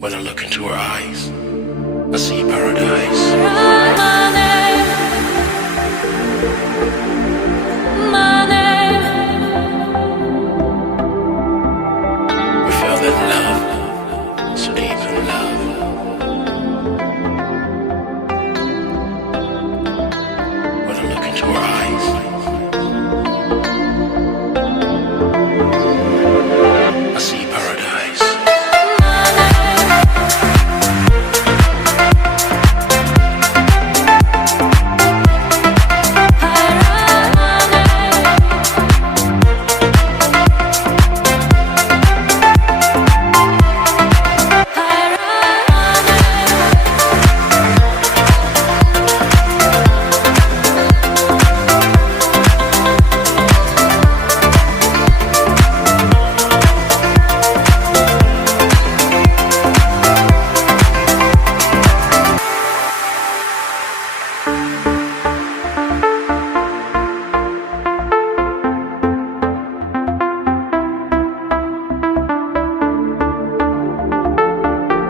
When I look into her eyes, I see paradise. My name. We feel that love, so deep in love. When I look into her eyes, I see paradise.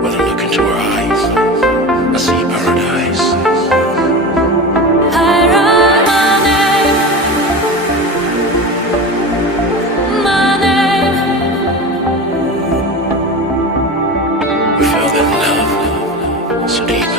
When I look into her eyes, I see paradise. My name. We feel that love, so deep